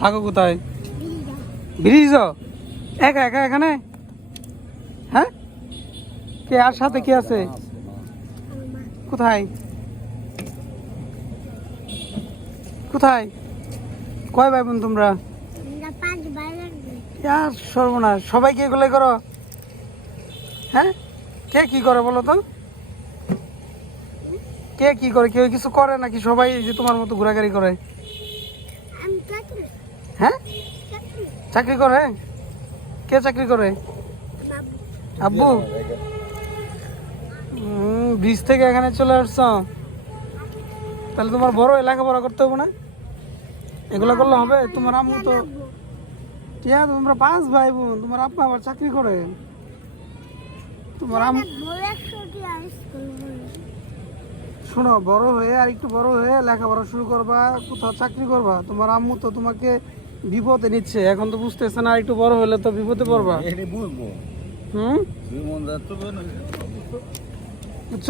থাকো কোথায়? ব্রিজ একা একা এখানে? হ্যাঁ? কে আর সাথে কে আছে? কোথায়? কোথায়? কয় ভাই বোন। তোমরা আর সর্বনাশ। সবাই কি এগুলো করো? হ্যাঁ? কে কি করে বলো তো? কে কি করে? কেউ কিছু করে নাকি সবাই যে তোমার মতো ঘোরাঘুরি করে? হ্যাঁ? চাকরি করে? কে চাকরি করে? আব্বু? ব্রিজ থেকে এখানে চলে আসছো? তাহলে তোমার বড় লেখাপড়া করতে হবে না? এগুলো করলে হবে? তোমার আম্মু তো টিয়া তোমরা পাঁচ ভাই বোন তোমার আব্বা আবার চাকরি করে? তোমার আম্মু শোনো বড় হয়ে আর একটু বড় হয়ে লেখাপড়া শুরু করবা কোথাও চাকরি করবা। তোমার আম্মু তো তোমাকে বিপদে নিচ্ছে এখন তো বুঝতেছে না একটু বড় হলে তো বিপদে পড়বা। হুম? বুঝছ?